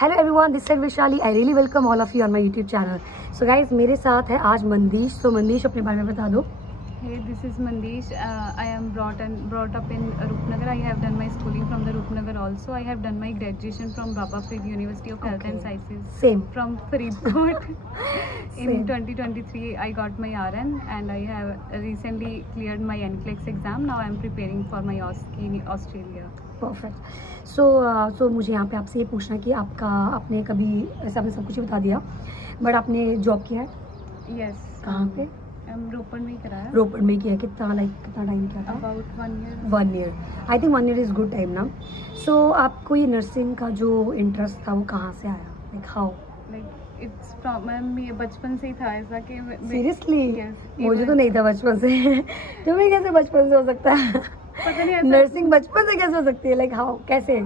Hello everyone, this is Vaishali. I really welcome all of you on my YouTube channel. So guys, मेरे साथ है आज मंदीश। सो मंदीश, अपने बारे में बता दो। Hey, this is Mandish. I am brought up in Rupnagar. I have done my schooling from the Rupnagar also. I have done my graduation from Baba Farid University of Health and Sciences. Same. From Faridkot. In 2023, I got my RN and I have recently cleared my NCLEX exam. Now I am preparing for my OSCE in Australia. Perfect. So मुझे यहाँ पे आपसे ये पूछना कि आपने कभी, वैसे आपने सब कुछ ही बता दिया, बट आपने जॉब किया है? Yes. कहाँ पे? रोपड़ में ही कराया। रोपड़ में किया है। कितना टाइम किया था? About 1 year. 1 year। I think 1 year is good time ना। सो आपको ये नर्सिंग का जो इंटरेस्ट था वो कहाँ से आया? Like how? Like it's from ये बचपन से ही था ऐसा कि सीरियसली? Yes. मुझे तो नहीं था बचपन से। तुम्हें कैसे बचपन से हो सकता है? पता नहीं ऐसा नर्सिंग बचपन से कैसे हो सकती है? लाइक हाउ, कैसे?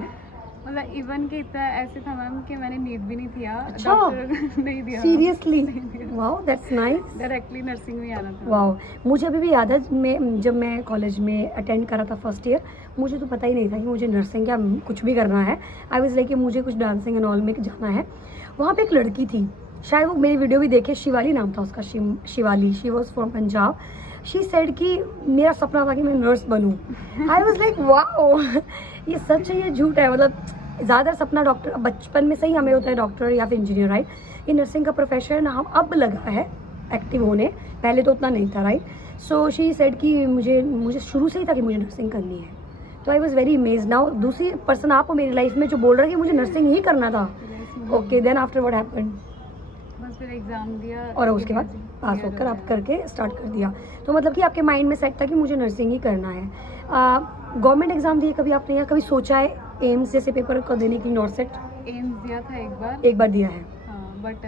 मतलब इवन के इतना ऐसे था मैम कि मैंने नीट भी नहीं दिया। अच्छा? डॉक्टर नहीं दिया। Seriously? Wow, that's nice. Directly nursing में आना था। वाओ, मुझे अभी भी याद है जब मैं कॉलेज में अटेंड करा था फर्स्ट ईयर, मुझे तो पता ही नहीं था कि मुझे नर्सिंग या कुछ भी करना है। आई वाज लाइक कि मुझे कुछ डांसिंग एंड ऑल में जाना है। वहाँ पे एक लड़की थी, शायद वो मेरी वीडियो भी देखे, शिवाली नाम था उसका, Shivali. She was from Punjab. She said कि मेरा सपना था कि मैं नर्स बनूं। आई वाज लाइक वाओ, ये सच है, ये झूठ है? मतलब ज़्यादातर सपना डॉक्टर बचपन में सही हमें होता है, डॉक्टर या फिर इंजीनियर, राइट? ये नर्सिंग का प्रोफेशन हम अब लगा है एक्टिव होने, पहले तो उतना नहीं था, राइट? सो शी सेड कि मुझे शुरू से ही था कि मुझे नर्सिंग करनी है। तो I was very amazed. Now दूसरी पर्सन आप हो मेरी लाइफ में जो बोल रहा है कि मुझे नर्सिंग ही करना था। Okay, then after what happened? बस फिर एग्जाम दिया और उसके बाद पास होकर आप करके स्टार्ट कर दिया। तो मतलब कि आपके माइंड में सेट था कि मुझे नर्सिंग ही करना है। गवर्नमेंट एग्जाम दिए कभी आपने, या कभी सोचा है एम्स जैसे पेपर को देने के लिए? नॉर्सेट एम्स दिया था एक बार दिया है। हाँ, बट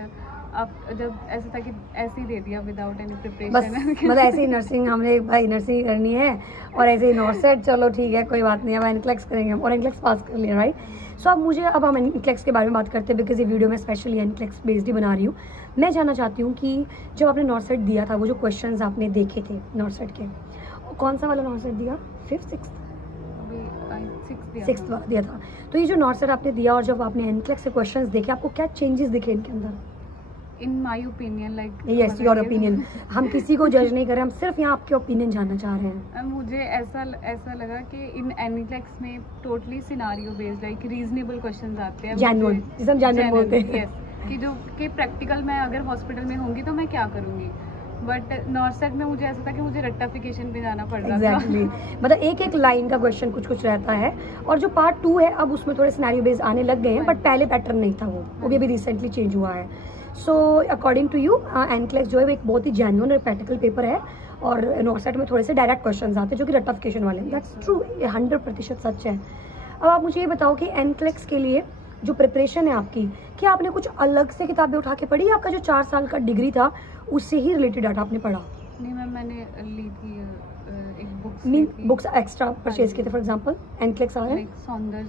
अब जब ऐसा था कि ऐसे ही दे दिया विदाउट एनी बस प्रिपरेशन। मतलब ऐसे ही नर्सिंग, हमने भाई नर्सिंग करनी है और ऐसे ही नॉर्सेट, चलो ठीक है कोई बात नहीं, अब एनक्लेक्स करेंगे और एनक्लेक्स पास कर लिया, राइट? सो अब हम एनक्लेक्स के बारे में बात करते हैं, बिकॉज ये वीडियो में स्पेशली एनक्लेक्स बेस्ड ही बना रही हूँ। मैं जानना चाहती हूँ कि जब आपने नॉर्सेट दिया था, वो जो क्वेश्चंस आपने देखे थे नॉर्सेट के, कौन सा वाला नॉर्सेट दिया? 5th 6th वाला दिया था। तो ये जो नॉर्सेट आपने दिया और जब आपने एनक्लेक्स के क्वेश्चंस देखे, आपको क्या चेंजेस दिखे इनके अंदर? In my opinion, like yes, your opinion. हम किसी को जज नहीं कर रहे, हम सिर्फ यहाँ आपके ओपिनियन जानना चाह रहे हैं। मुझे ऐसा लगा कि इन एनक्लेक्स में totally scenario based, like reasonable questions आते हैं। जेन्युइन, जिसे हम जेन्युइन बोलते हैं। यस, कि जो कि प्रैक्टिकल में अगर हॉस्पिटल में होंगी तो मैं क्या करूँगी। बट नॉर्सेट में मुझे ऐसा था कि मुझे रेक्टिफिकेशन पे जाना पड़ रहा था। मतलब एक लाइन का क्वेश्चन कुछ रहता है। और जो पार्ट 2 है, अब उसमें थोड़े सिनेरियो बेस्ड आने लग गए हैं, बट पहले पैटर्न नहीं था वो भी अभी रिसेंटली चेंज हुआ है। So according to you, NCLEX जो है वो एक बहुत ही जेन्युइन और प्रैक्टिकल पेपर है, और नॉर्सेट में थोड़े से डायरेक्ट क्वेश्चन आते हैं जो कि रेक्टिफिकेशन वाले हैं। दैट्स ट्रू, ये 100% सच है। अब आप मुझे ये बताओ कि एनक्लेक्स के लिए जो प्रिपरेशन है आपकी, क्या आपने कुछ अलग से किताबें उठा के पढ़ी, आपका जो 4 साल का डिग्री था उससे ही रिलेटेड डाटा आपने पढ़ा? नहीं मैम, मैंने ली थी एक बुक्स एक्स्ट्रा परचेज किए थे। फॉर एग्जांपल एनक्लेक्स आ रहे हैं,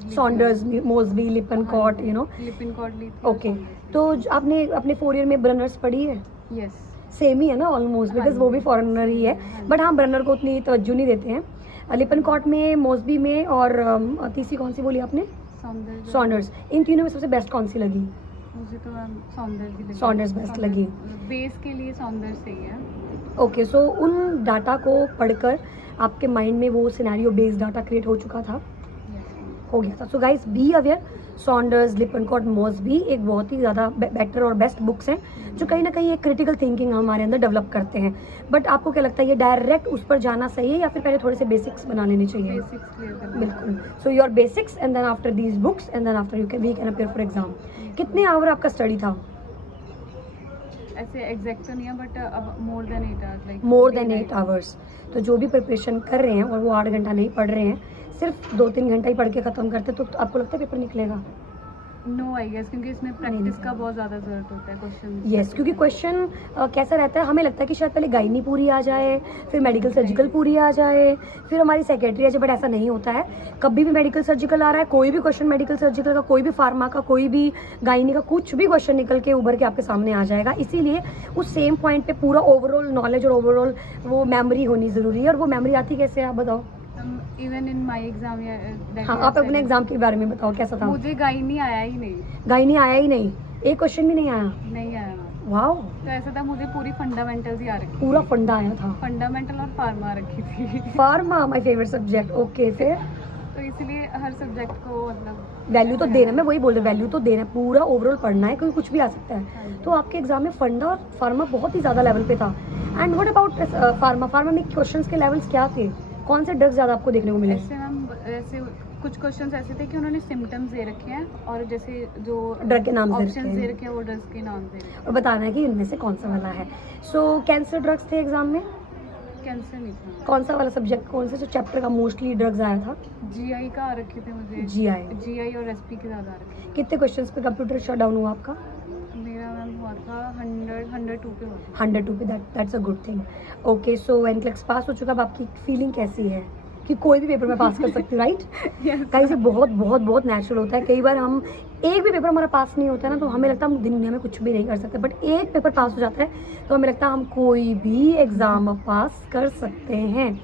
सॉन्डर्स, मोसबी, लिपनकॉट, लिपनकॉट ली थी। ओके, तो आपने अपने 4 ईयर में ब्रनर्स पढ़ी है? यस, सेम ही है ना ऑलमोस्ट, बिकॉज वो भी फॉरेनर ही है, बट हम ब्रनर को उतनी तवज्जो नहीं देते हैं। लिपनकॉट में, मोसबी में, और तीसरी कौन सी बोली आपने? सॉन्डर्स। इन तीनों में सबसे बेस्ट कौन सी लगी? मुझे तो सॉन्डर्स बेस्ट लगी। बेस के लिए सॉन्डर्स सही है। ओके, सो उन डाटा को पढ़कर आपके माइंड में वो सिनेरियो बेस्ड डाटा क्रिएट हो चुका था? हो गया था। So guys, be aware, Saunders, Lippincott, Mosby एक बहुत ही ज़्यादा बेटर और बेस्ट बुक्स हैं जो कहीं ना कहीं एक क्रिटिकल थिंकिंग हमारे अंदर डेवलप करते हैं। बट आपको क्या लगता है, ये डायरेक्ट उस पर जाना सही है या फिर पहले थोड़े से बेसिक्स बना लेने चाहिए? बिल्कुल। So your basics and then after these books and then after we can appear for exam. कितने आवर आपका स्टडी था? ऐसे एग्जैक्ट तो नहीं है, बट अब more than 8 hours, like more than 8 hours. तो जो भी प्रिपरेशन कर रहे हैं और वो 8 घंटा नहीं पढ़ रहे हैं, सिर्फ 2-3 घंटा ही पढ़ के खत्म करते, तो आपको लगता है पेपर निकलेगा? नो आई गेस, क्योंकि इसमें प्रैक्टिस का बहुत ज़्यादा जरूरत होता है क्वेश्चन। यस, क्योंकि क्वेश्चन कैसा रहता है, हमें लगता है कि शायद पहले गायनी पूरी आ जाए, फिर मेडिकल सर्जिकल पूरी आ जाए, फिर हमारी सेक्रेटरी आ जाए, बट ऐसा नहीं होता है। कभी भी मेडिकल सर्जिकल आ रहा है, कोई भी क्वेश्चन मेडिकल सर्जिकल का, कोई भी फार्मा का, कोई भी गायनी का, कुछ भी क्वेश्चन निकल के उभर के आपके सामने आ जाएगा। इसीलिए उस सेम पॉइंट पे पूरा ओवरऑल नॉलेज और ओवरऑल वो मेमोरी होनी जरूरी है। और वो मेमोरी आती कैसे है, आप बताओ? इवन इन माय एग्जाम हाँ, आप अपने एग्जाम के बारे में बताओ, कैसा था? मुझे गाइनी आया ही नहीं। गाइनी आया ही नहीं? एक क्वेश्चन भी नहीं आया? नहीं आया। वाओ। तो ऐसा था, मुझे पूरी फंडामेंटल्स ही आ रखी। पूरा फंडा आया था? फंडामेंटल और फार्मा रखी थी। Pharma my favourite subject. Okay, फिर तो इसलिए हर सब्जेक्ट को मतलब वैल्यू तो देना, मैं वही बोल रही, वैल्यू तो देना, पूरा ओवरऑल पढ़ना है क्योंकि कुछ भी आ सकता है। हाँ जी। तो आपके एग्जाम में फंडा और फार्मा बहुत ही ज्यादा लेवल पे था। And what about pharma? Pharma में क्वेश्चंस के लेवल्स क्या थे? कौन से ड्रग्स ज्यादा आपको देखने को मिले? ऐसे मैम, ऐसे कुछ क्वेश्चंस ऐसे थे कि उन्होंने सिम्टम्स दे रखे हैं और जैसे जो ड्रग के नाम ऑप्शंस दे रखे हैं वो ड्रग्स के नाम दे रखे हैं और बताना है कि इनमें से कौन सा वाला है। सो कैंसर ड्रग्स थे एग्जाम में? कैंसर नहीं था। कौन सा वाला सब्जेक्ट, कौन से जो चैप्टर का मोस्टली ड्रग्स आया था? जीआई का आ रखे थे मुझे। जीआई और एसपी के ज्यादा आ रखे थे। कितने क्वेश्चंस पे कंप्यूटर शट डाउन हुआ आपका? मेरा मैम हुआ था 102 पे हुआ था। 102 पे, that's a good thing. Okay, so NCLEX pass हो चुका, अब आपकी फीलिंग कैसी है कि कोई भी पेपर में पास कर सकती हूँ, राइट? कहीं से बहुत बहुत बहुत नेचुरल होता है। कई बार हम एक भी पेपर हमारा पास नहीं होता है ना, तो हमें लगता है हम दुनिया में कुछ भी नहीं कर सकते, बट एक पेपर पास हो जाता है तो हमें लगता है हम कोई भी एग्जाम पास कर सकते हैं।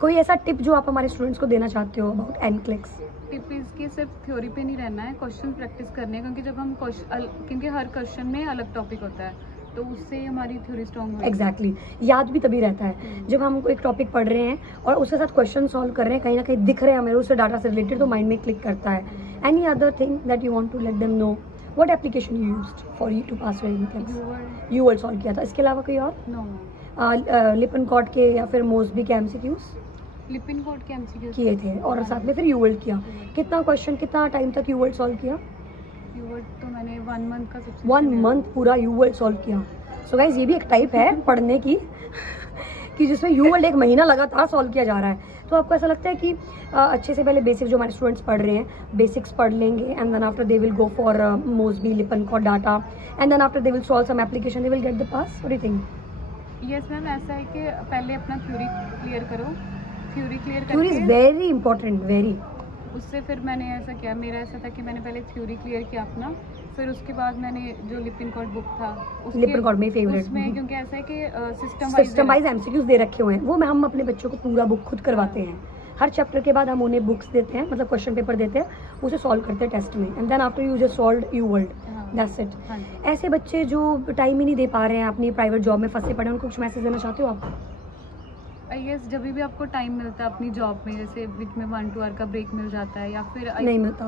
कोई ऐसा टिप जो आप हमारे स्टूडेंट्स को देना चाहते हो अबाउट एनक्लेक्स? टिप इसके सिर्फ थ्योरी पे नहीं रहना है, क्वेश्चन प्रैक्टिस करने हैं, क्योंकि जब हम क्योंकि हर क्वेश्चन में अलग टॉपिक होता है तो उससे हमारी थ्योरी स्ट्रॉन्ग होगी। एग्जैक्टली, याद भी तभी रहता है जब हम एक टॉपिक पढ़ रहे हैं और उसके साथ क्वेश्चन सॉल्व कर रहे हैं, कहीं ना कहीं दिख रहे हैं हमें उससे डाटा से रिलेटेड, तो माइंड में क्लिक करता है। Any other thing that you want to let them know? What application you used for you to pass your NCLEX? UWorld solve किया था, इसके अलावा कोई और? नो। लिपनकॉट के या फिर मोस्बी के एमसीक्यूज लिपिनकोड के एमसीक्यू किए थे और साथ में फिर यूवर्ड किया। कितना क्वेश्चन, कितना टाइम तक यूवर्ड सॉल्व किया? यूवर्ड तो मैंने 1 मंथ का सबसे 1 मंथ पूरा यूवर्ड सॉल्व किया। सो गाइस, ये भी एक टाइप है पढ़ने की कि जिसमें यूवर्ड 1 महीना लगातार सॉल्व किया जा रहा है। तो आपको ऐसा लगता है कि अच्छे से पहले बेसिक जो हमारे स्टूडेंट्स पढ़ रहे हैं, बेसिक्स पढ़ लेंगे and then after they will go for Mosby, Lippincott data and then after they will solve some application, they will get the pass? What do you think? Yes ma'am, ऐसा है कि पहले अपना थ्योरी क्लियर करो। Theory clear theory is very important, very. उससे फिर मैंने ऐसा किया, मेरा ऐसा था कि मैंने पहले थ्योरी क्लियर किया अपना, फिर उसके बाद मैंने जो लिपिनकॉट बुक था लिपिनकॉट में फेवरेट, उसमें क्योंकि ऐसा है कि सिस्टम वाइज एमसीक्यूज दे रखे हुए हैं, वो हम अपने बच्चों को पूरा बुक खुद करवाते हैं। हर चैप्टर के बाद हम उन्हें बुक्स देते हैं, मतलब क्वेश्चन पेपर देते हैं, उसे सॉल्व करते हैं टेस्ट में and then after you just solved UWorld, that's it. ऐसे बच्चे जो टाइम ही नहीं दे पा रहे हैं, अपनी प्राइवेट जॉब में फंसे पड़े हैं, उनको कुछ मैसेज देना चाहते हो आप? यस, जब भी आपको टाइम मिलता है अपनी जॉब में, जैसे बीच में 1-2 आवर का ब्रेक मिल जाता है या फिर नहीं मिलता,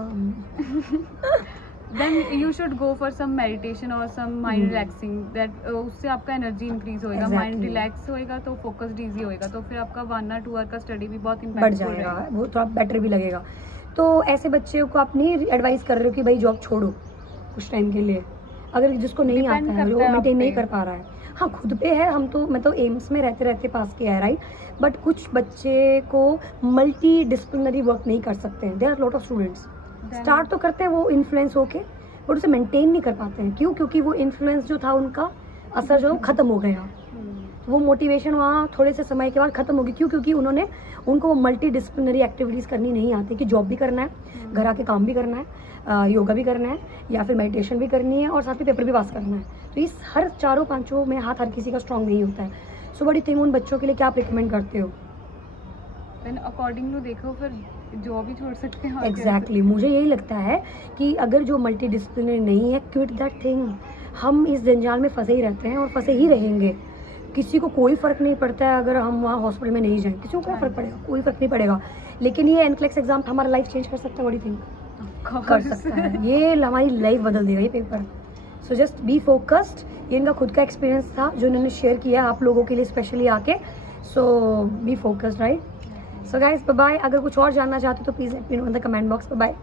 then you should go for some meditation और सम माइंड रिलैक्सिंग, दैट उससे आपका एनर्जी इंक्रीज होएगा, माइंड रिलैक्स होएगा तो फोकस्ड इजी होएगा, तो फिर आपका 1-2 आवर का स्टडी भी बहुत बढ़ जाएगा, वो थोड़ा बेटर भी लगेगा। तो ऐसे बच्चे को आप नहीं एडवाइस कर रहे हो कि भाई जॉब छोड़ो कुछ टाइम के लिए, अगर जिसको नहीं आता है, जो मेंटेन नहीं कर पा रहा है? हाँ, खुद पे है, हम तो मैं तो एम्स में रहते रहते पास किया है, राइट? बट कुछ बच्चे को मल्टी डिसिप्लिनरी वर्क नहीं कर सकते हैं। There are lot of students start तो करते हैं वो इन्फ्लुएंस होके, बट उसे मेंटेन नहीं कर पाते हैं। क्यों? क्योंकि वो इन्फ्लुएंस जो था, उनका असर जो खत्म हो गया, वो मोटिवेशन वहाँ थोड़े से समय के बाद खत्म होगी। क्यों? क्योंकि उनको मल्टी डिसिप्लिनरी एक्टिविटीज करनी नहीं आती कि जॉब भी करना है, घर आके काम भी करना है, योगा भी करना है या फिर मेडिटेशन भी करनी है और साथ में पेपर भी पास करना है। तो इस हर 4-5 में हाथ हर किसी का स्ट्रांग नहीं होता है। सो बड़ी थिंग, उन बच्चों के लिए क्या आप रिकमेंड करते हो? अकॉर्डिंग टू देखो, फिर जॉब भी छोड़ सकते हैं। एग्जैक्टली, मुझे यही लगता है कि अगर जो मल्टी डिसिप्लिनरी नहीं है, क्विट दैट थिंग। हम इस जंजाल में फंसे ही रहते हैं और फंसे ही रहेंगे। किसी को कोई फर्क नहीं पड़ता है अगर हम वहाँ हॉस्पिटल में नहीं जाएं, किसी को क्या फर्क पड़ेगा? कोई फर्क नहीं पड़ेगा। लेकिन ये एनक्लेक्स एग्जाम हमारा लाइफ चेंज कर सकता है, व्हाट डू यू थिंक? कर सकता है, ये हमारी लाइफ बदल देगा ये paper. So just be focused. ये इनका खुद का एक्सपीरियंस था जो इन्होंने शेयर किया आप लोगों के लिए स्पेशली आके। So be focused, right? So guys, bye bye. अगर कुछ और जानना चाहते हो तो please let me know in the comment box. Bye bye.